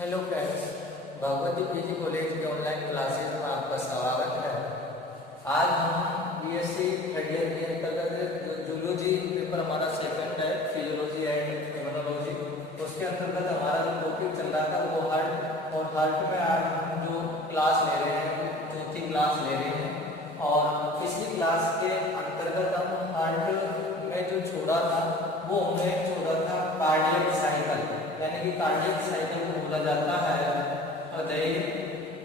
Hello friends, Bhagwati PG college के online classes में आपका स्वागत है। आज हम बीएससी थर्ड ईयर के अंतर्गत जूलॉजी पेपर हमारा सेकंड है, फिजियोलॉजी एंड इम्यूनोलॉजी, उसके अंतर्गत हमारा जो टॉपिक चल रहा था वो हार्ट, और हार्ट में आज हम जो क्लास ले रहे हैं, चौथी क्लास ले रहे हैं। और पिछली क्लास के अंतर्गत हम हार्ट में जो छोड़ा था वो हमने छोड़ा था कार्डियक साइकिल, यानी कि कार्डियक साइकिल को बोला जाता है हृदय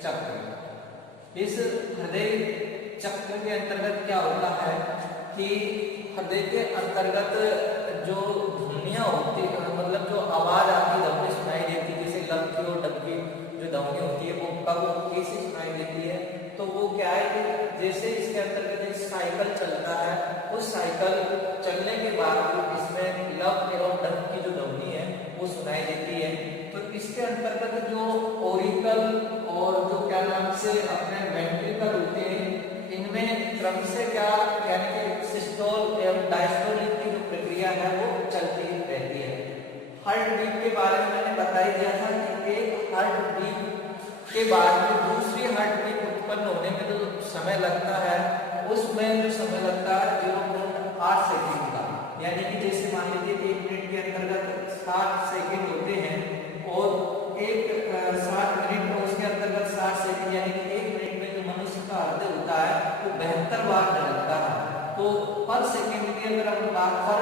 चक्र। इस हृदय चक्र के अंतर्गत क्या होता है कि हृदय के अंतर्गत जो ध्वनियां होती है, मतलब जो आवाज आती है, ध्वनि सुनाई देती है, जैसे लपकी और डबकी जो ध्वनि होती है वो कब कैसे सुनाई देती है, तो वो क्या है कि जैसे इसके अंतर्गत एक साइकिल चलता है, उस साइकिल चलने के बाद इसमें लप एवं डब की जो ध्वनि है वो सुनाई देती है। तो इसके अंतर्गत जो ओरिकल और जो क्या नाम से अपने वेंट्रिकल होते हैं, इनमें क्रम से क्या यानी कि सिस्टोल एवं डायस्टोलिक की जो प्रक्रिया है वो चलती रहती है। हार्ट बीट के बारे में मैंने बता ही दिया था कि एक हार्ट बीट के बाद में दूसरी हार्ट बीट उत्पन्न होने में जो समय लगता है उसमें जो समय लगता है 0.8 सेकंड का, यानी कि जैसे मान लीजिए कि 1 मिनट के अंतर्गत 60 सेकंड होते हैं और 60 मिनट और उसके अंतर्गत 60 सेकंड, यानी कि 1 मिनट में जो मनुष्य का हृदय होता है वो 72 बार धड़कता है। तो पर सेकंड की अगर हम बात पर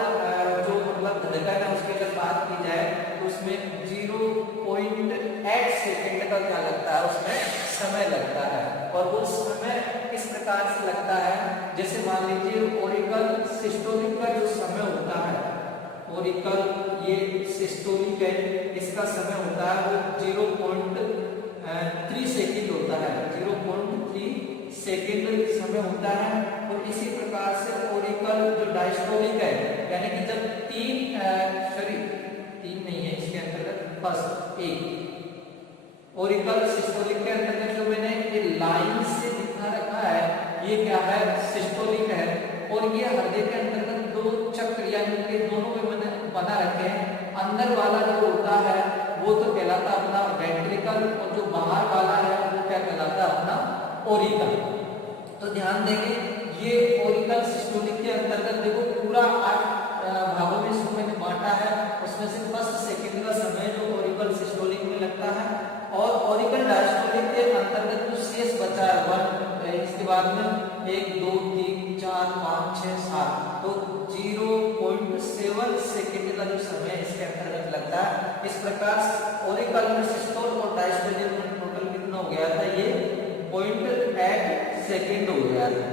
जो मतलब धड़कन है उसकी अगर बात की जाए तो उसमें 0.8 सेकंड का क्या लगता है, उसमें समय लगता है। और वो समय किस प्रकार से लगता है, जैसे मान लीजिए ओरिकल सिस्टोलिक का जो समय होता है, ओरिकल ये सिस्टोलिक है, इसका समय होता है वो 0.3 सेकंड होता है, 0.3 सेकंड समय होता है। और इसी प्रकार से ओरिकल जो डायस्टोलिक है, यानी कि जब तीन नहीं है इसके अंतर्गत, बस एक ओरिकल सिस्टोलिक के अंतर्गत जो मैंने ये लाइन से दिखा रखा है ये क्या है, सिस्टोलिक है। और ये हृदय के अंतर्गत दो चक्र यानी कि दोनों में मैंने बना रखे हैं। अंदर वाला जो होता है वो तो कहलाता अपना वेंट्रिकल, और जो बाहर वाला है वो क्या कहलाता अपना ओरिकल। तो ध्यान देंगे ये ओरिकल सिस्टोलिक के अंतर्गत देखो पूरा 8 भागों में इसको मैंने बांटा है, उसमें से फर्स्ट सेकंड का समय जो ओरिकल सिस्टोलिक में लगता है, और ओरिकल डायस्टोलिक के अंतर्गत जो शेष बचा है 1, इसके बाद में 1 2 3 4 5 6 7, तो 0.7 सेकंड का जो समय इसके अंतर्गत लगता है। इस प्रकार ओरिकल में सिस्टोल और डायस्टोलिक में टोटल कितना हो गया था, ये 0.8 सेकंड हो गया था।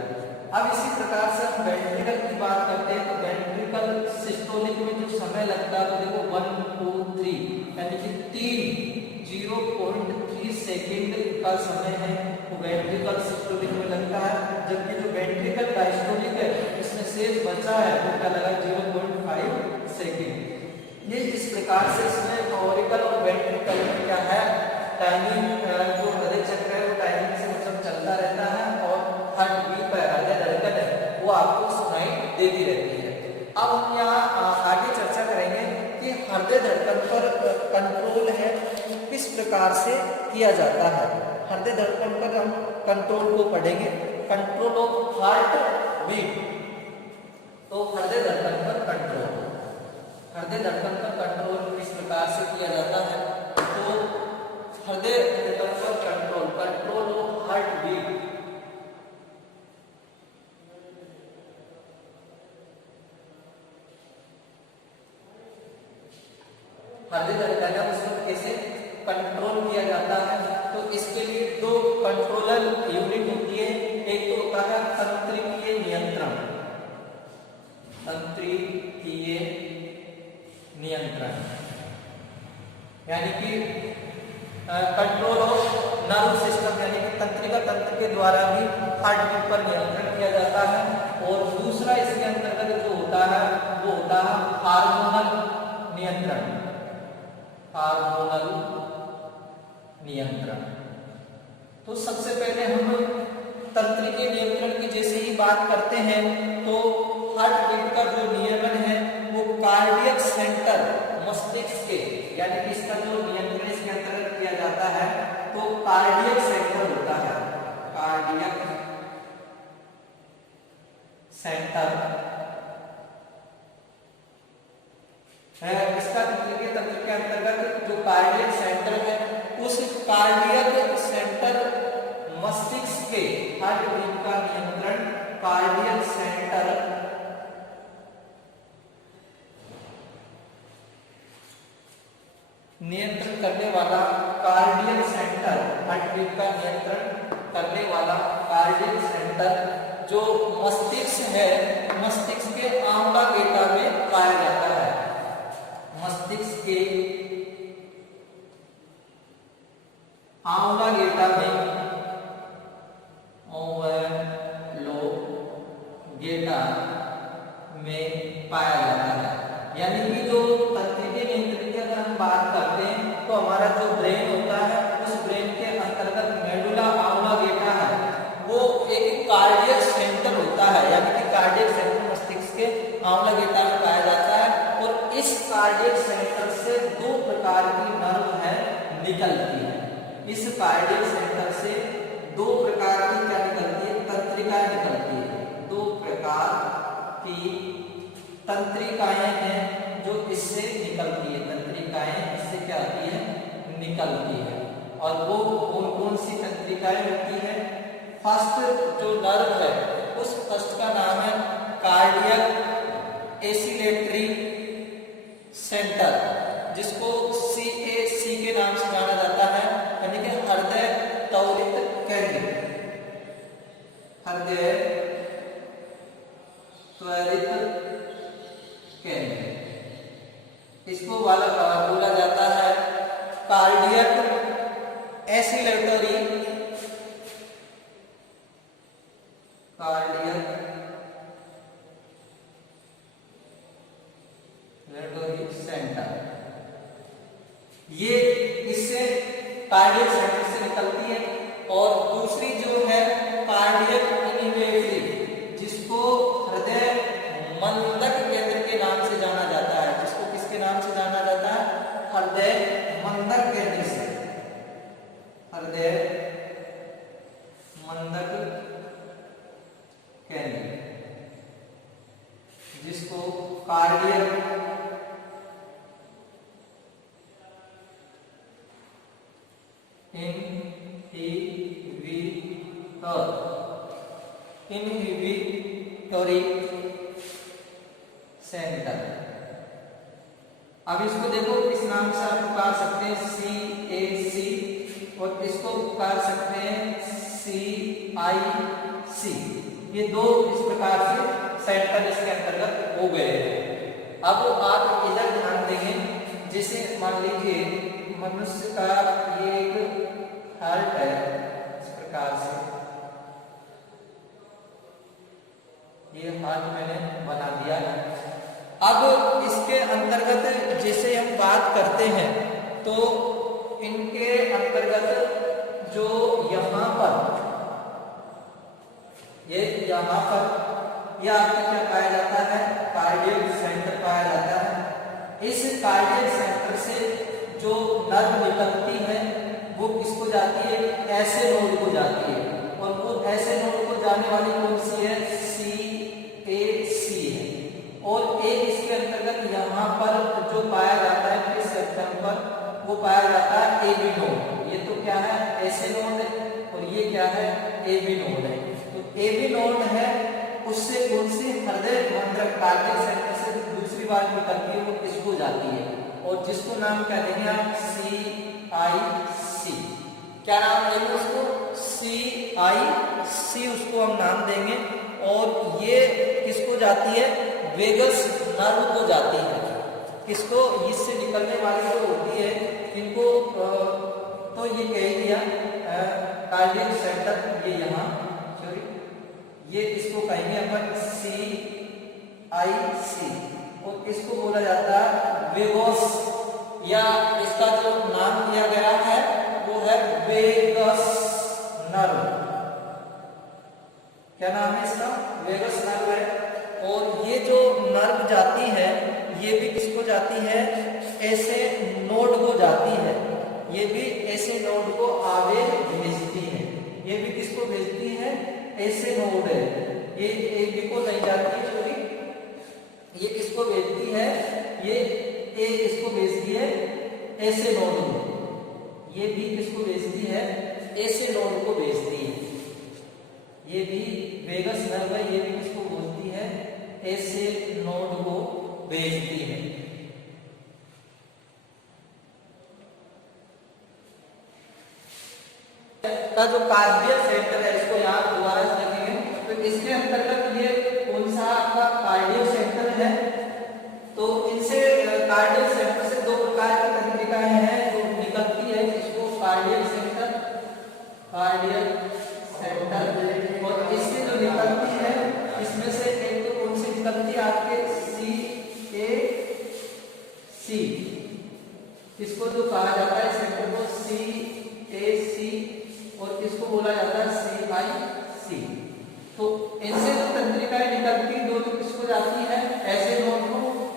अब इसी प्रकार से हम वेंट्रिकल की बात करते हैं, तो वेंट्रिकल सिस्टोलिक में जो समय लगता है तो देखो 1 2 3 यानी कि 0.3 सेकंड का समय है वो वेंट्रिकल सिस्टोलिक में लगता है। जबकि जो वेंट्रिकल डायस्टोलिक है इसमें शेष बचा है वो क्या लगा 0.5 सेकंड। ये इस प्रकार से इसमें ओरिकल और वेंट्रिकल में क्या है, टाइमिंग जो हृदय चक्र है वो टाइमिंग से मतलब चलता रहता है, और हार्ट बीट है, हृदय धड़कन है वो आपको सुनाई देती रहती है। अब हम यहाँ आगे चर्चा करेंगे कि हृदय धड़कन पर कंट्रोल है किस प्रकार से किया जाता है। हृदय धड़कन पर हम कंट्रोल को पढ़ेंगे, कंट्रोल ऑफ हार्ट बीट। तो हृदय धड़कन पर कंट्रोल, हृदय धड़कन पर कंट्रोल किस प्रकार से किया जाता है, तो हृदय धड़कन पर control, control of heart beat. हृदय धड़कन है उसको कैसे कंट्रोल किया जाता है, तो इसके लिए 2 कंट्रोलर यूनिट होती है। एक तो होता है तंत्रिकीय नियंत्रण, तंत्रिकीय नियंत्रण यानी कि कंट्रोल ऑफ नर्व सिस्टम, यानी कि तंत्रिका तंत्र के द्वारा भी हार्ट बीट पर नियंत्रण किया जाता है। और दूसरा इसके अंतर्गत जो होता है वो होता है हार्मोनल नियंत्रण, हार्मोनल नियंत्रण। तो सबसे पहले हम तंत्रिकीय नियंत्रण की जैसे ही बात करते हैं तो हार्ट बीट का जो नियमन है वो कार्डियक सेंटर मस्तिष्क के, यानी कि इसका जो नियंत्रण इसके अंतर्गत किया जाता है तो कार्डियक सेंटर होता है, कार्डियक सेंटर है। इसका तंत्रिकीय तंत्र के अंतर्गत जो कार्डियक सेंटर है, उस कार्डियक सेंटर मस्तिष्क के हार्ट बीट का नियंत्रण कार्डियक सेंटर नियंत्रण करने वाला कार्डियक सेंटर, हार्ट बीट का नियंत्रण करने वाला कार्डियक सेंटर जो मस्तिष्क है, मस्तिष्क के आंवला गेटा में पाया जाता है। मस्तिष्क के आंवला गेटा में, ओवलो गेटा में पाया जाता है। यानी कि जो तंत्रिकीय नियंत्रण की अगर हम बात करते हैं तो हमारा जो ब्रेन होता है, उस ब्रेन के अंतर्गत मेडुला ऑब्लांगेटा है, वो एक कार्डियक सेंटर होता है। यानी कि कार्डियक सेंटर मस्तिष्क के ऑब्लांगेटा में पाया जाता है। और इस कार्डियक सेंटर से दो प्रकार की नर्व है निकलती है। इस कार्डियक सेंटर से दो प्रकार की क्या निकलती है? तंत्रिकाएं निकलती है। दो प्रकार की तंत्रिकाएं हैं जो इससे निकलती है। तंत्रिकाएं इससे क्या होती है? निकलती है। और वो कौन कौन सी तंत्रिकाएं होती है? फर्स्ट जो नर्व है, उस फर्स्ट का नाम है कार्डियक एसिलेटरी सेंटर, जिसको CAC के नाम से जाना जाता है, यानी कि हृदय त्वरित केंद्र। हृदय त्वरित केंद्र इसको बोला जाता है कार्डियक एसिलेटरी सेंटर। ये इससे कार्डियक सेंटर से निकलती है। और दूसरी जो है कार्डियक इनवेसिव, जिसको हृदय मंदक केंद्र के नाम से जाना जाता है। जिसको किसके नाम से जाना जाता है? हृदय मंदक केंद्र से, हृदय मंदक केंद्र, जिसको कार्डियक इनहिबिटरी सेंटर। अब इसको देखो, इस नाम से आप पुकार सकते हैं CAC, और इसको पुकार सकते हैं CIC। ये दो इस प्रकार से सेंटर इसके अंतर्गत हो गए हैं। अब आप इधर ध्यान देंगे, जैसे मान लीजिए मनुष्य का ये एक हार्ट है, इस प्रकार से ये हार्ट मैंने बना दिया। अब इसके अंतर्गत जैसे हम बात करते हैं तो इनके अंतर्गत जो यहाँ पर यह आपका क्या पाया जाता है? कार्डियक सेंटर पाया जाता है। इस कार्डियक सेंटर से जो नर्व निकलती है वो किसको जाती है? ऐसे नोड को जाती है। और वो ऐसे नोड को जाने वाली कौन सी है? CAC है। और एक इसके अंतर्गत यहाँ पर जो पाया जाता है किस सेक्शन पर, वो पाया जाता है AB नोड। ये तो क्या है? ऐसे नोड है। और ये क्या है? AB नोड है। तो AB नोड है, उससे कौन सी? हृदय मंडल कार्डियक सेंटर से दूसरी बार निकलती है, वो इसको जाती है। और जिसको नाम क्या देंगे आप? CIC। क्या नाम देंगे उसको? CIC उसको हम नाम देंगे। और ये किसको जाती है? वेगस नर्व को जाती है। किसको? इससे निकलने वाली जो होती है इनको तो ये कह दिया कार्डियक सेंटर, ये यहाँ सॉरी, ये इसको कहेंगे अपन CIC। और इसको बोला जाता है वेगस, या इसका जो नाम दिया गया है वो है वेगस नर्व। क्या नाम है इसका? वेगस नर्व है। और ये जो नर्व जाती है ये भी किसको जाती है? ऐसे नोड को जाती है। ये भी ऐसे नोड को आवेग भेजती है। ये भी किसको भेजती है? ऐसे नोड है, ये एक भी को नहीं जाती है सॉरी, ये किसको भेजती है? ये ए किसको भेजती है? ऐसे नोड को। ये भी किसको भेजती है? ऐसे नोड को भेजती है। ये भी वेगस नर्व है, ये भी किसको बोलती है? ऐसे नोड को भेजती है। का जो कार्डियल सेंटर है, इसको यहाँ दोबारा से देखेंगे तो इसके अंतर्गत ये कौन सा आपका कार्डियल सेंटर है? तो इनसे कार्डियल सेंटर से दो प्रकार की तंत्रिकाएं हैं जो निकलती है। इसको कार्डियल सेंटर, कार्डियल सेंटर, और इससे जो निकलती है इसमें से एक तो कौन सी निकलती है आपके? सी ए सी। इसको जो कहा जाता है सेंटर को सी ए सी, और किसको बोला जाता है? सी आई सी। तो इनसे जो तंत्रिकाएं निकलती है दोनों किसको जाती है? ऐसे नोड को,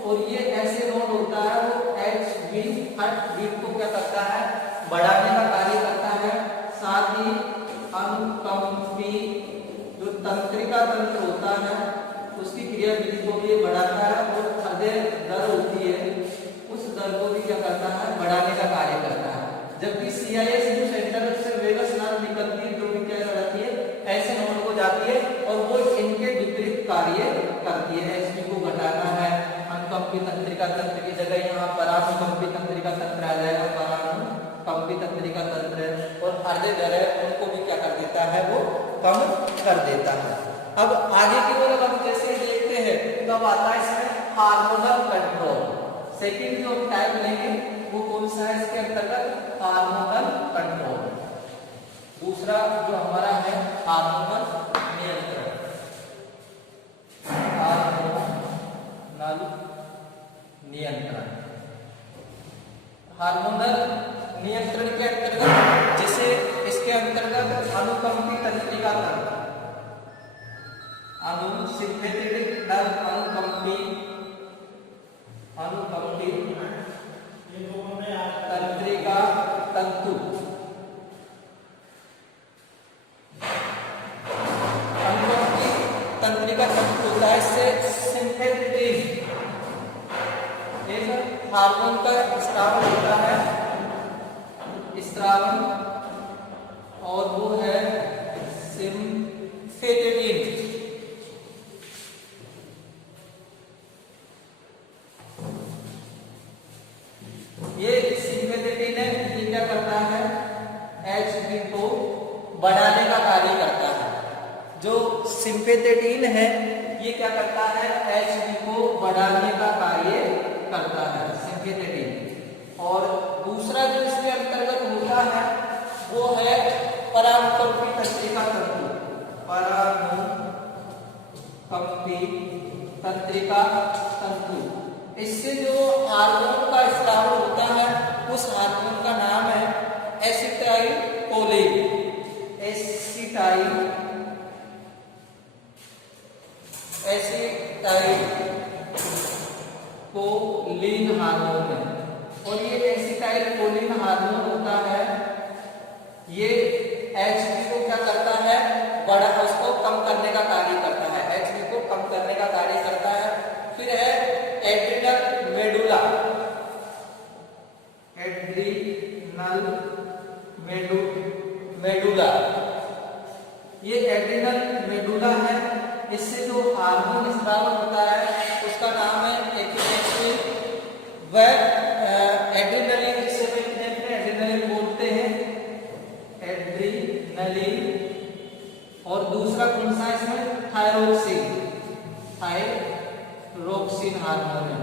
और ये ऐसे नोड होता है वो एच बी हार्ट बीट को क्या करता है? बढ़ाने का कार्य करता है। साथ ही अनुकंपी जो तंत्रिका तंत्र होता है उसकी क्रियाविधि को भी बढ़ाता है, और हृदय दर होती है उस दर को भी क्या करता है? बढ़ाने का कार्य करता है। जबकि सीआईएस जो सेंटर से वेगस नर्व निकलती है जो भी क्या करती है? ऐसे नोड को जाती है, और वो इनके विपरीत कार्य करती है। एचबी को घटाना है, अनुकंपी तंत्रिका तंत्र की जगह यहाँ परानुकंपी तंत्रिका तंत्र आ जाएगा, परानुकंपी तंत्रिका तंत्र, और हृदय दर है उनको भी क्या कर देता है? वो कम कर देता है। अब आगे की ओर हम जैसे देखते हैं तब आता है इसमें हार्मोनल कंट्रोल। सेकंड जो हम टाइप लेंगे वो कौन सा है इसके अंतर्गत? Hormonal control. दूसरा जो हमारा है हार्मोनल नियंत्रण। हार्मोनल नियंत्रण, हार्मोनल नियंत्रण के अंतर्गत जिसे इसके अंतर्गत अनुकंपी तंत्रिका तंत्र, सिंपैथेटिक नर्व अनुकंपी तंत्रिका तंतु, अनुकंपी तंत्रिका तंतु होता है। इससे सिंपैथेटिक हार्मोन का स्रावन होता है, स्रावन, और वो है सिम्फेटेडिन। ये सिम्फेटेडिन है, ये क्या करता है? एचबी को बढ़ाने का कार्य करता है। जो सिम्फेटेडिन है ये क्या करता है? एचबी को बढ़ाने का कार्य करता है, सिम्फेटेडिन। और दूसरा जो इसके अंतर्गत होता है वो है परानुकंपी तंत्रिका तंतु, परानुकंपी तंत्रिका तंतु। इससे जो हार्मोन का स्राव होता है उस हार्मोन का नाम है एसिटाइलकोलिन। एसिटाइलकोलिन हार्मोन है, और ये एसिटाइलकोलिन हार्मोन होता है, ये एचबी को क्या करता है? बड़ा उसको कम करने का कार्य करता है, एचबी को कम करने का कार्य करता है। फिर है एड्रिनल मेडुला, एड्रिनल मेडुला, ये एड्रिनल मेडुला है। इससे जो हार्मोन स्राव होता है उसका नाम है एपिनेफ्रिन व एड्रिनलिन, जिसे एड्रिनलिन बोलते हैं, एड्रिनलिन। और दूसरा कौन सा इसमें? थायरोक्सिन हार्मोन है।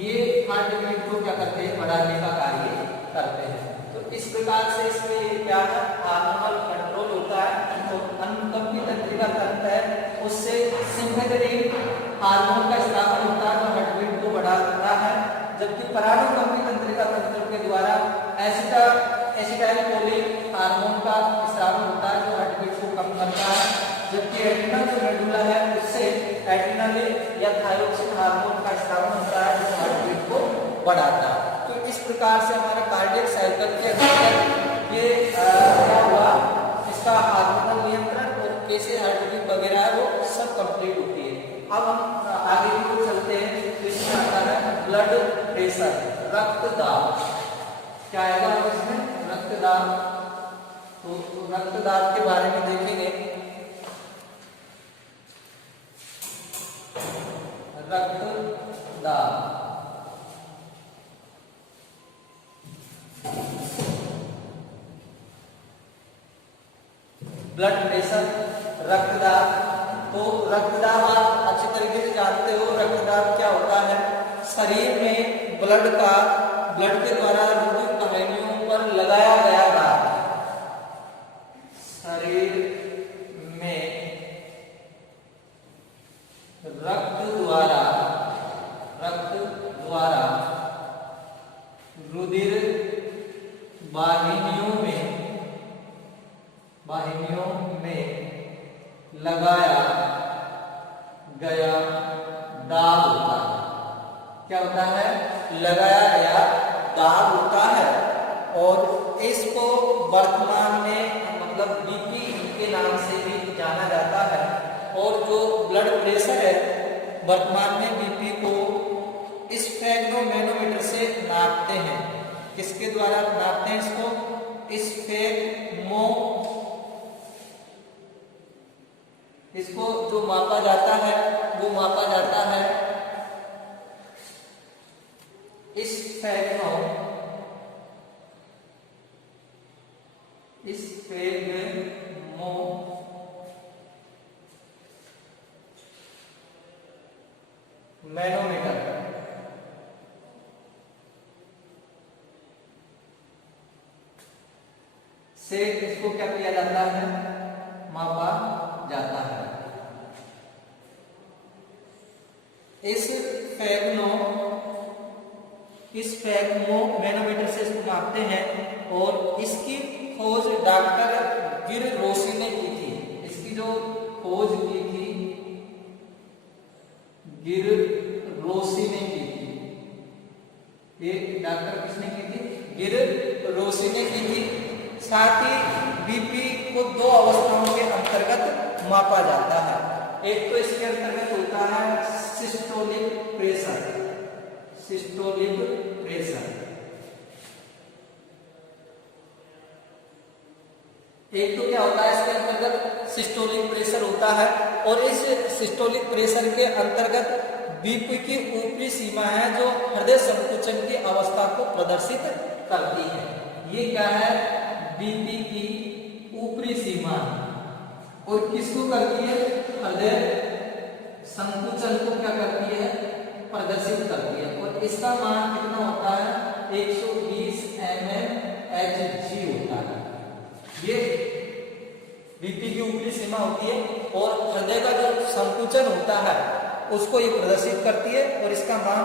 ये हार्ट बीट को क्या करते हैं? बढ़ाने का कार्य करते हैं। तो इस प्रकार से इसमें क्या है? हार्मोनल कंट्रोल होता है। तो अनुकंपी तंत्रिका तंत्र है, उससे सिम्फेटेडिन हार्मोन का स्राव होता है जो हार्ट बीट को बढ़ाता है, जबकि परानुकंपी तंत्रिका तंत्र के द्वारा एसिटाइलकोलिन हार्मोन का स्राव होता है जो हार्ट बीट को कम करता है। जबकि एड्रिनल जो मेडुला है उससे एड्रिनलिन या थायरोक्सिन हार्मोन का स्राव होता है जो हार्ट बीट को बढ़ाता है। तो इस प्रकार से हमारा कार्डियक साइकिल के अंदर ये क्या हुआ, इसका हार्मोनल नियंत्रण और कैसे हार्ट बीट वगैरह है वो सब कंप्लीट होती है। अब हम आगे की चलते हैं, तो इसमें आता है ब्लड प्रेशर, रक्तदाब। क्या आएगा इसमें, रक्तदाब। तो रक्तदाब के बारे में देखेंगे। रक्तदाब, ब्लड प्रेशर, रक्तदाब। तो रक्तदाब आप अच्छी तरीके से जानते हो, रक्तदाब क्या होता है, शरीर में ब्लड के द्वारा रुधिर वाहिनियों पर लगाया गया दाब। शरीर में रक्त द्वारा रुधिर वाहिनियों में लगाया गया दाब होता है। क्या होता है, लगाया गया दाब होता है। और इसको वर्तमान में मतलब बीपी के नाम से भी जाना जाता है। और जो ब्लड प्रेशर है, वर्तमान में बीपी को स्फेग्नोमेनोमीटर से नापते हैं। किसके द्वारा नापते हैं इसको, इसको जो मापा जाता है वो मापा जाता है मैनोमीटर से इसको क्या किया जाता है, मापा जाता है। इस मैनोमीटर से इसको मापते हैं। और इसकी खोज डॉक्टर गिर रोसी ने की थी। इसकी जो खोज की थी गिर रोसी ने की थी। ये डॉक्टर किसने की थी, गिर रोसी ने की थी। साथ ही बीपी को दो अवस्थाओं के अंतर्गत मापा जाता है। एक तो इसके अंतर्गत होता है सिस्टोलिक प्रेशर। एक तो क्या होता है, इसके अंतर्गत सिस्टोलिक प्रेशर होता है। और इस सिस्टोलिक प्रेशर के अंतर्गत बीपी की ऊपरी सीमा है जो हृदय संकुचन की अवस्था को प्रदर्शित करती है। ये क्या है, बीपी की ऊपरी सीमा। और किसको करती है, हृदय संकुचन को क्या करती है, प्रदर्शित करती है। और इसका मान कितना होता है, 120 mmHg होता है। ये बीपी की ऊपरी सीमा होती है। और हृदय का जो संकुचन होता है उसको ये प्रदर्शित करती है। और इसका मान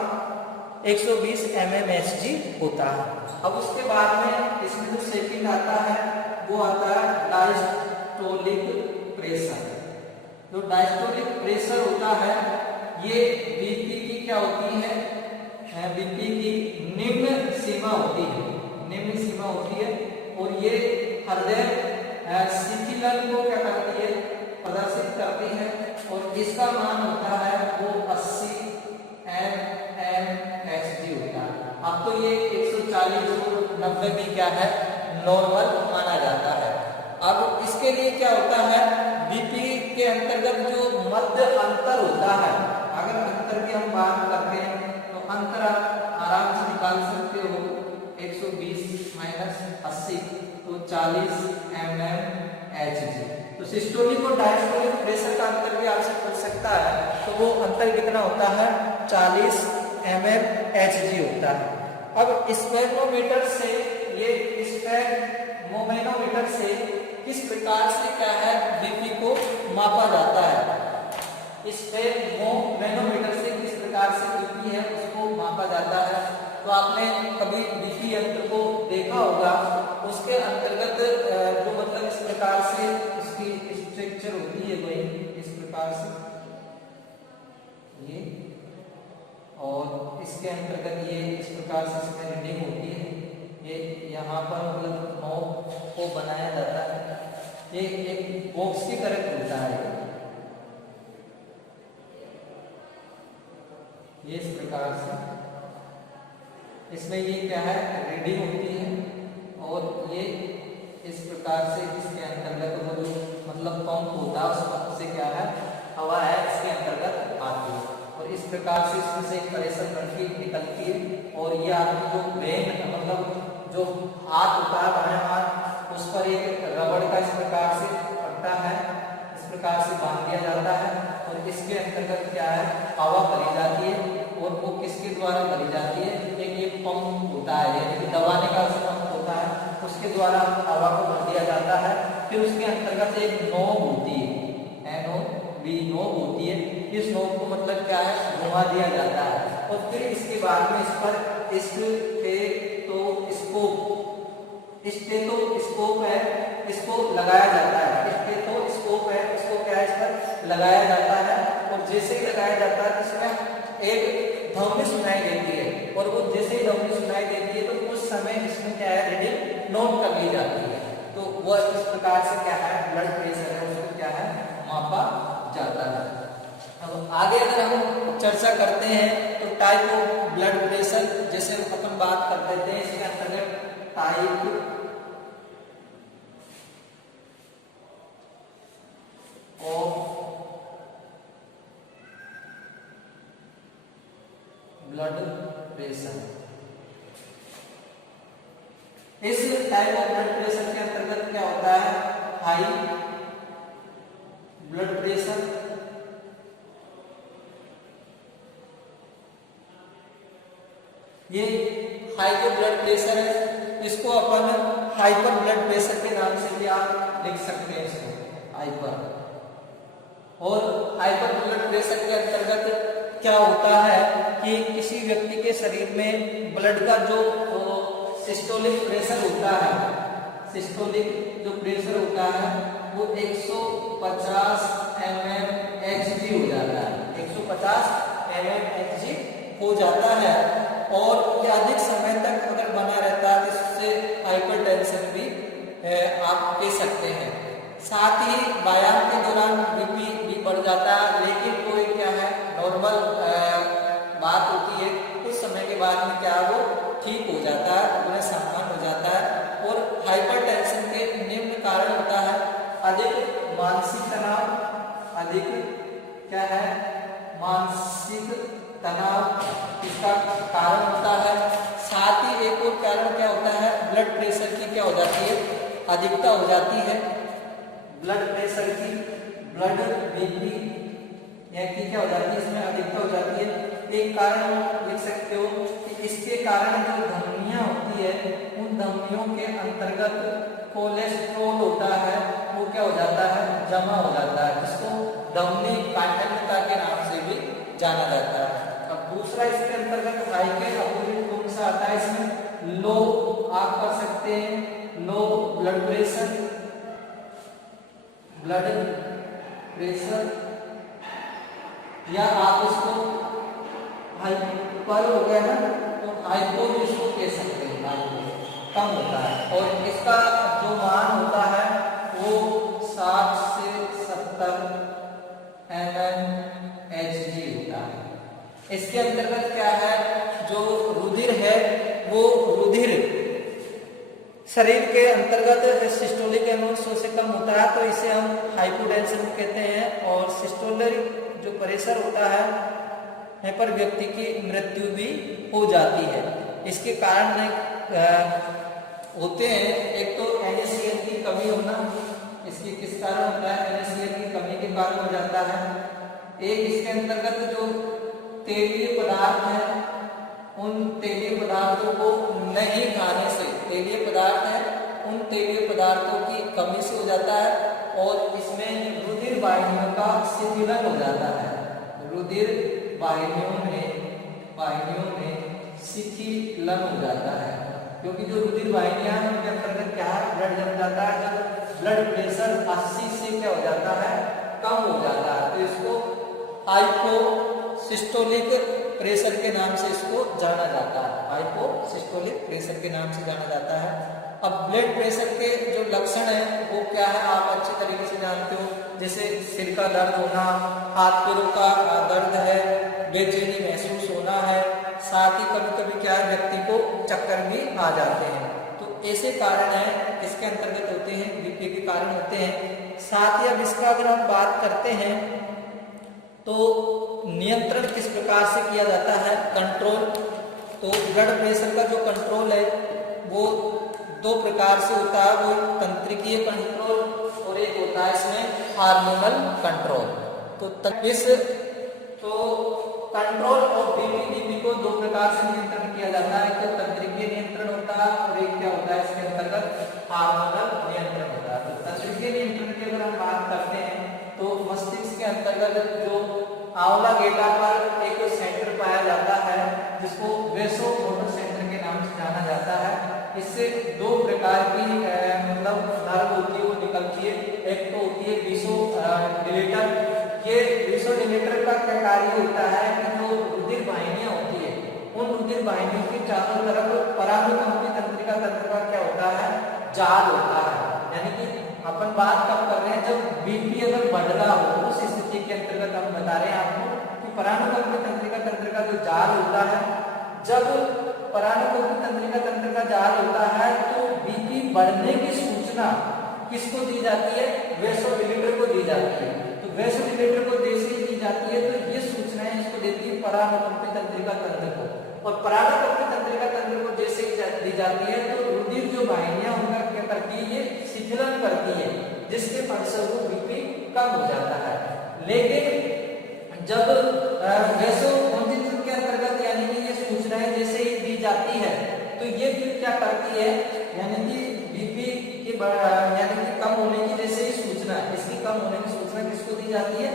120 mmHg होता है। अब उसके बाद में इसमें जो सेकंड आता है वो आता है डायस्टोलिक प्रेशर। जो डायस्टोलिक प्रेशर होता है ये बीपी की क्या होती है, बीपी की निम्न सीमा होती है। और ये हृदय शिथिलन को क्या करती है, प्रदर्शित करती है। और इसका मान होता है वो 80 mmHg होता है। अब तो ये 140 और 90 भी क्या है, नॉर्मल माना जाता है। अब इसके लिए क्या होता है, बीपी के अंतर्गत जो मध्य अंतर होता है, अगर अंतर की हम बात करते हैं तो अंतर आराम से निकाल सकते हो। 120 माइनस 80 तो 40 mmHg। तो सिस्टोलिक और डायस्टोलिक प्रेशर का अंतर भी आपसे पूछ सकता है। तो वो अंतर कितना होता है, 40 mmHg होता है। अब स्फेग्नोमीटर से स्फेग्नोमेनोमीटर से किस प्रकार से क्या है, बीपी को मापा जाता है। स्फेग्नोमेनोमीटर से किस प्रकार से बीपी है उसको मापा जाता है। तो आपने कभी बीपी यंत्र को देखा होगा, उसके अंतर्गत जो मतलब इस प्रकार से उसकी स्ट्रक्चर होती है भाई, इस प्रकार से ये, और इसके अंतर्गत ये इस प्रकार से इसमें रीडिंग होती है। यहाँ पर मतलब नोब को बनाया जाता है। ये एक बॉक्स की तरह खुलता है ये इस प्रकार से। इसमें ये क्या है, रीडिंग होती है और ये इस प्रकार से इसके अंतर्गत वो जो मतलब पंप होता है उस पंप से क्या है, हवा है इसके अंतर्गत आती है और इस प्रकार से इसमें से एक प्रेशर ग्रंथि निकलती है और ये आपकी जो ब्रेन मतलब जो हाथ होता है बाएं हाथ उस पर एक रबड़ का इस प्रकार से पट्टा है, इस प्रकार से बांध दिया जाता है और इसके अंतर्गत क्या है, हवा भरी जाती है और वो किसके द्वारा भरी जाती है, एक ये पंप होता है यानी कि दबाने का पंप होता है उसके द्वारा हवा को भर दिया जाता है। फिर उसके अंतर्गत एक नोब होती है, NOB नोब होती है। इस नोब को मतलब क्या है, घुमा दिया जाता है और फिर इसके बाद में इस पर स्टेथोस्कोप है, इसको लगाया जाता है। स्टेथोस्कोप है, इसको क्या है, इस पर लगाया जाता है और जैसे ही लगाया जाता है इसमें एक ध्वनि सुनाई देती है और वो जैसे ही ध्वनि सुनाई देती है तो उस समय इसमें क्या है, रीडिंग नोट कर ली जाती है। तो वह इस प्रकार से क्या है, ब्लड प्रेशर है उसको क्या है, मापा जाता है। अब आगे अगर हम चर्चा करते हैं तो टाइप ऑफ ब्लड प्रेशर, जैसे अपन बात कर देते हैं इसके अंतर्गत टाइप ऑफ ब्लड प्रेशर। इस टाइप ऑफ ब्लड प्रेशर के अंतर्गत क्या होता है, हाई ब्लड प्रेशर, ये हाई जो ब्लड प्रेशर है इसको अपन हाइपर ब्लड प्रेशर के नाम से भी आप लिख सकते हैं इसको, हाइपर। और हाइपर ब्लड प्रेशर के अंतर्गत क्या होता है कि किसी व्यक्ति के शरीर में ब्लड का जो सिस्टोलिक प्रेशर होता है, सिस्टोलिक जो प्रेशर होता है वो 150 mmHg हो जाता है, 150 mmHg हो जाता है और ये अधिक समय तक अगर बना रहता है तो इससे हाइपरटेंशन भी आप कह सकते हैं। साथ ही व्यायाम के दौरान बीपी भी बढ़ जाता है, लेकिन कोई क्या है, नॉर्मल बात होती है, कुछ समय के बाद में क्या वो ठीक हो जाता है, उन्हें सामान्य हो जाता है। और हाइपरटेंशन के निम्न कारण होता है अधिक मानसिक तनाव, अधिक क्या है, मानसिक तनाव इसका कारण होता है। साथ ही एक और कारण क्या होता है, ब्लड प्रेशर की क्या हो जाती है, अधिकता हो जाती है, ब्लड प्रेशर की, ब्लड बीपी की क्या हो जाती है, इसमें अधिकता हो जाती है। एक कारण लिख सकते हो कि इसके कारण जो धमनियां होती है उन धमनियों के अंतर्गत कोलेस्ट्रॉल होता है वो क्या हो जाता है, जमा हो जाता है, जिसको धमनी काठिन्यता के नाम से भी जाना जाता है। अब दूसरा इसके अंतर्गत हाई के अपोजिट कौन सा आता है, इसमें लो आप कर सकते हैं, low blood pressure, blood pressure, या आप इसको हाइपर हो गया ना तो हाइपो इसको कह सकते हैं, हाइपो कम होता है और इसका जो मान होता है वो 60 से 70 mmHg होता है। इसके अंतर्गत क्या है, जो रुधिर है वो रुधिर शरीर के अंतर्गत सिस्टोलिक अमाउंट 100 से कम होता है तो इसे हम हाइपोटेंशन कहते हैं। और सिस्टोलिक जो प्रेशर होता है यहाँ पर व्यक्ति की मृत्यु भी हो जाती है। इसके कारण होते हैं, एक तो NaCl की कमी होना, इसकी किस कारण होता है, NaCl की कमी के कारण हो जाता है। एक इसके अंतर्गत जो तेलीय पदार्थ है उन तेलीय पदार्थों को नहीं खाने से, तेलीय पदार्थ है उन तेलीय पदार्थों की कमी से हो जाता है और इसमें रुधिर वाहिनियों का शिथिलन हो जाता है, रुधिर वाहिनियों में शिथिलन हो जाता है, क्योंकि जो रुधिर वाहिनियां हैं उनके अंतर्गत क्या है, ब्लड जम जाता है। जब ब्लड प्रेशर 80 से क्या हो जाता है, कम हो जाता है तो इसको हाइपो सिस्टोलिक प्रेशर के नाम से इसको जाना जाता है, हाइपोसिस्टोलिक प्रेशर के नाम से जाना जाता है। अब ब्लड प्रेशर के जो लक्षण है वो क्या है, आप अच्छी तरीके से जानते हो, जैसे सिर का दर्द होना, हाथ पैरों का दर्द है, बेचैनी महसूस होना है, साथ ही कभी कभी क्या है व्यक्ति को चक्कर भी आ जाते हैं। तो ऐसे कारण है इसके अंतर्गत होते हैं, बीपी के कारण होते हैं। साथ ही अब इसका अगर हम बात करते हैं तो नियंत्रण किस प्रकार से किया जाता है, कंट्रोल। तो ब्लड प्रेशर का जो कंट्रोल है वो दो प्रकार से होता है, वो तंत्रिकीय कंट्रोल और एक होता है इसमें हार्मोनल कंट्रोल। तो कंट्रोल और बीपी को दो प्रकार से नियंत्रण किया जाता है, तो तंत्रिकीय नियंत्रण होता है और एक क्या होता है इसके अंतर्गत हार्मोनल नियंत्रण होता है। तो तंत्रिकीय नियंत्रण की अगर हम बात करते हैं तो मस्तिष्क के अंतर्गत जो आंवला गेटा पर एक सेंटर पाया जाता है जिसको वेसोमोटर सेंटर के नाम से जाना जाता है। इससे दो प्रकार की मतलब नर्व होती है वो निकलती है, एक तो होती है वेसोडिलेटर। ये वेसोडिलेटर का क्या कार्य होता है कि जो रुधिर वाहिनियां होती है उन रुधिर वाहिनियों की चारों तरफ परानुकंपी तंत्रिका तंत्र का क्या होता है, जाल होता है। यानी कि अपन बात कब कर रहे हैं, जब बीपी अगर बढ़ रहा हो उस स्थिति के अंतर्गत हम बता रहे हैं आपको कि परानुकंपी तंत्रिका तंत्र का जो जाल होता है, जब परानुकंपी तंत्रिका तंत्र का जाल होता है तो बीपी बढ़ने की सूचना किसको दी जाती है, वेसोडिलेटर को दी जाती है। तो वेसोडिलेटर को जैसे ही दी जाती है तो ये सूचनाएं इसको देती है परानुकंपी तंत्रिका तंत्र को, और परानुकंपी तंत्रिका तंत्र को जैसे ही दी जाती है तो रुधिर जो वाहिनियां उनका क्या करती है, ये शिथिलन करती है, जिसके फलस्वरूप बीपी कम हो जाता है। लेकिन जब वेसोकॉन्स्ट्रिक्शन के अंतर्गत यानी कि ये सूचनाएं जैसे ही दी जाती है तो ये फिर क्या करती है, यानी कि बीपी की यानी कि कम होने की जैसे ही सूचना, इसकी कम होने की सूचना किसको दी जाती है,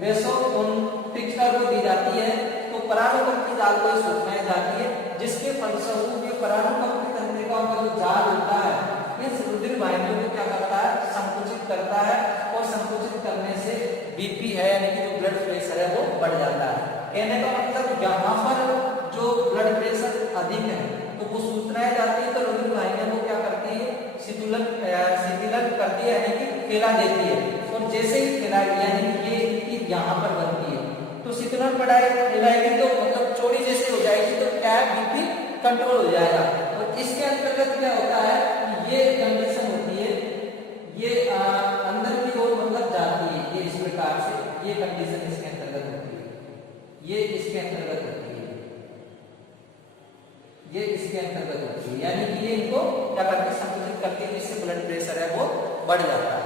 वेसोकॉन्स्ट्रिक्टर को दी जाती है। तो परानुकंपी जाल को सूचनाएं जाती है, जिसके फलस्वरूप ये परानुकंपी तंत्रिकाओं का जो जाल होता है इस रुधिर वाहिनियों को क्या करता है, संकुचित करता है, और संकुचित करने से बीपी है यानी कि जो ब्लड प्रेशर है वो बढ़ जाता है। कहने का मतलब यहाँ पर जो ब्लड प्रेशर अधिक है तो वो सूचनाएं जाती है तो रुधिर वाहिनियां वो क्या करती है, शिथिलन करती है यानी कि फैला देती है, और जैसे ही फैलाएगी यानी कि ये यहाँ पर बनती है तो शिथिलन फैलाएगी तो मतलब चौड़ी जैसे हो जाएगी तो क्या बीपी कंट्रोल हो जाएगा। और इसके अंतर्गत क्या होता है, ये कंडीशन होती है, ये अंदर की ओर मतलब जाती है, ये इस प्रकार से ये कंडीशन इसके अंतर्गत होती है, ये इसके अंतर्गत होती है, ये इसके अंतर्गत होती है, यानी कि ये इनको क्या करती है, संतुलित करती है, जिससे ब्लड प्रेशर है वो बढ़ जाता है।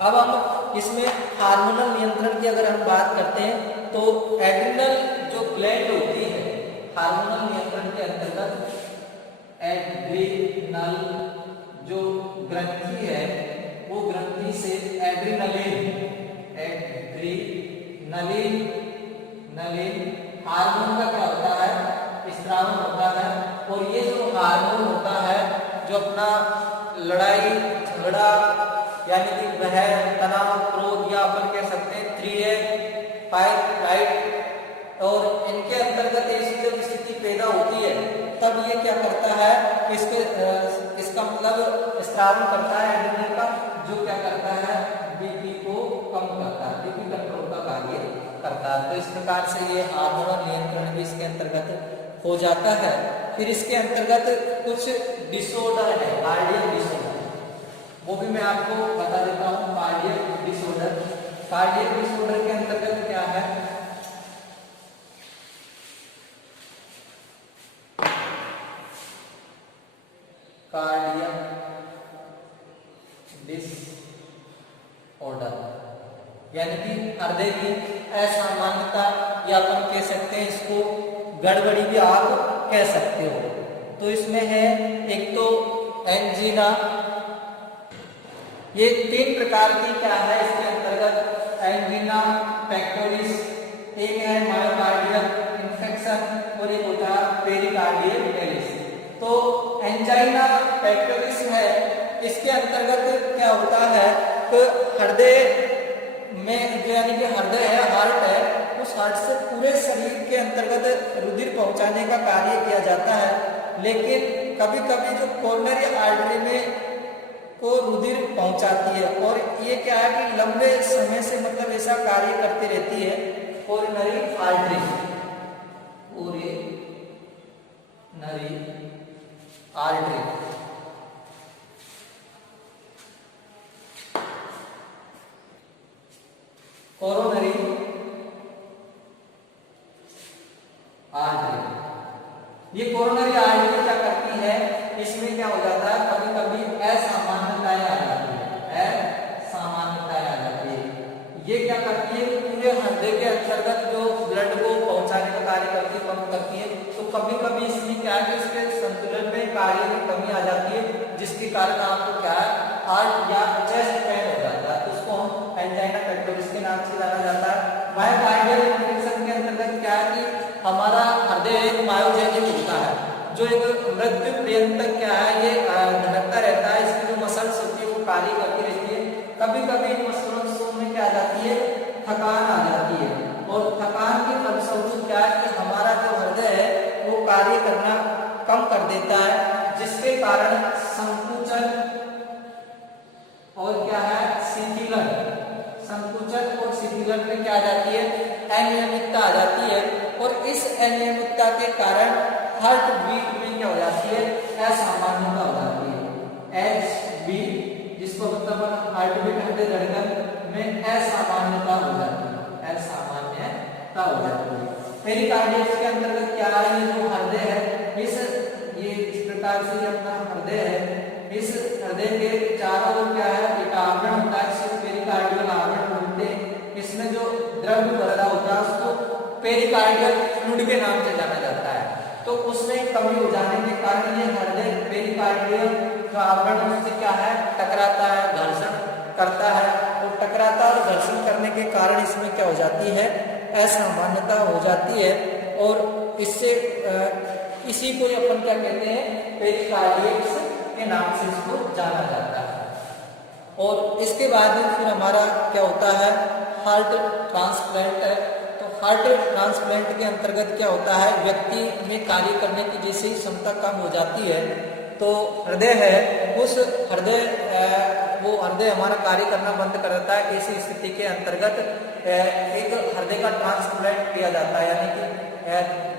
अब हम इसमें हार्मोनल नियंत्रण की अगर हम बात करते हैं तो एड्रिनल जो ग्लैंड होती है हार्मोनल नियंत्रण के अंतर्गत, एड्रिनल जो ग्रंथि है वो ग्रंथि से नलिन हार्मोन का क्या होता है, स्रावन होता है। और ये जो हार्मोन होता है जो अपना लड़ाई झगड़ा यानी कि वह तनाव क्रोध या अपन कह सकते हैं थ्री फाइट फ्लाइट, और इनके अंतर्गत ऐसी जब स्थिति पैदा होती है तब ये क्या करता है, इसका मतलब स्रावन करता है एड्रिनल का, जो क्या करता है बीपी को कम करता है, बीपी कंट्रोल का कार्य करता है। तो इस प्रकार से ये हार्मोनल नियंत्रण भी इसके अंतर्गत हो जाता है। फिर इसके अंतर्गत कुछ डिसऑर्डर है, कार्डियक डिसऑर्डर, वो भी मैं आपको बता देता हूँ। कार्डियक डिसऑर्डर के अंतर्गत क्या है, कार्डियक डिसऑर्डर यानी कि हृदय की असामान्यता, या अपन कह सकते हैं इसको गड़बड़ी भी आप कह सकते हो। तो इसमें है एक तो एंजीना, ये 3 प्रकार की क्या है इसके अंतर्गत, एंजीना पेक्टोरिस, एक है मायोकार्डियल इंफेक्शन और एक होता है पेरिकार्डियल डेलिस। तो एंजाइना पेक्टोरिस है, इसके अंतर्गत क्या होता है कि हृदय में जो यानी कि हृदय है, हार्ट है, उस हार्ट से पूरे शरीर के अंतर्गत रुधिर पहुंचाने का कार्य किया जाता है, लेकिन कभी कभी जो कोरोनरी आर्टरी में को रुधिर पहुंचाती है, और ये क्या है कि लंबे समय से मतलब ऐसा कार्य करती रहती है coronary artery. Coronary artery coronary artery ये कोरोनरी आर्टरी क्या करती है, इसमें क्या हो जाता है, कभी कभी असामान्यताएं आ जाती है, असामान्यताएं आ जाती है। ये क्या करती है, पूरे हृदय के अंतर्गत जो ब्लड को पहुंचाने का कार्य करती है, पंप करती है, तो कभी कभी इसमें क्या है कि इसके संतुलन में कार्य में कमी आ जाती है, जिसके कारण आपको क्या है हार्ट या चेस्ट पेन हो जाता है, उसको हम एंजाइना पेक्टोरिस के नाम से जाना जाता है। मायोकार्डियल इन्फेक्शन के अंतर्गत क्या है कि हमारा हृदय एक मायोजेनिक होता है, जो एक मृत्यु पर्यंत तक क्या है ये धड़कता रहता है, इसकी जो मसल्स होती है वो कार्य करती रहती है। कभी कभी इन मसल्सों में क्या आ जाती है, थकान आ जाती है, और थकान के फलस्वरूप क्या है कि हमारा जो हृदय है वो कार्य करना कम कर देता है, जिसके कारण संकुचन और क्या है शिथिलन, संकुचन और शिथिलन में क्या आ जाती है, अनियमितता आ जाती है, और इस अनियमितता के कारण हार्ट बीट में क्या हो जाती है, असामान्यता हो जाती है। HB जिसको मतलब हार्ट बीट हृदय धड़कन में असामान्यता हो जाती है, असामान्यता हो जाती है। पेरिकार्डियम के अंतर्गत क्या है, ये जो हृदय है इस प्रकार से अपना हृदय है, इस हृदय के चारों ओर क्या है एक आवरण होता है, इसे पेरिकार्डियल आवरण बोलते हैं। इसमें जो द्रव्य भरा होता है उसको पेरिकार्डियल फ्लूइड के नाम से जाना जाता है। तो उसमें कमी हो जाने के कारण ये हृदय पेरिकार्डियल का आवरण उससे क्या है टकराता है, घर्षण करता है, और टकराता और घर्षण करने के कारण इसमें क्या हो जाती है, असामान्यता हो जाती है, और इससे इसी को अपन क्या कहते हैं, पेरिकार्डियल्स के नाम से इसको जाना जाता है। और इसके बाद फिर हमारा क्या होता है, हार्ट ट्रांसप्लांट है। तो हार्ट ट्रांसप्लांट के अंतर्गत क्या होता है, व्यक्ति में कार्य करने की जैसे ही क्षमता कम हो जाती है, तो हृदय है उस हृदय हमारा कार्य करना बंद कर देता है। ऐसी स्थिति के अंतर्गत एक हृदय का ट्रांसप्लांट किया जाता है, यानी कि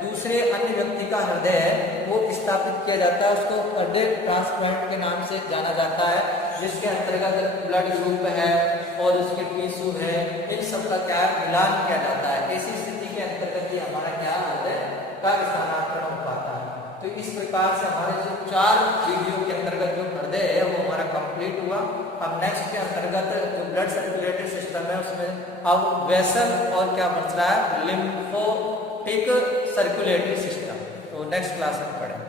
दूसरे अन्य व्यक्ति का हृदय है वो स्थापित किया जाता है, उसको हृदय ट्रांसप्लांट के नाम से जाना जाता है, जिसके अंतर्गत ब्लड ग्रुप है और उसके टिश्यू है, इन सब का क्या मिलान किया जाता है। ऐसी स्थिति के अंतर्गत ही हमारा क्या हृदय का स्थानांतरण हो पाता है। तो इस प्रकार से हमारे जो 4 वीडियो के अंतर्गत जो हृदय है वो हमारा कंप्लीट हुआ। अब नेक्स्ट के अंतर्गत जो ब्लड सर्कुलेटरी सिस्टम है उसमें अब वेसल और क्या बच रहा है, लिम्फोटिक सर्कुलेटरी सिस्टम। तो नेक्स्ट क्लास में पढ़ेंगे।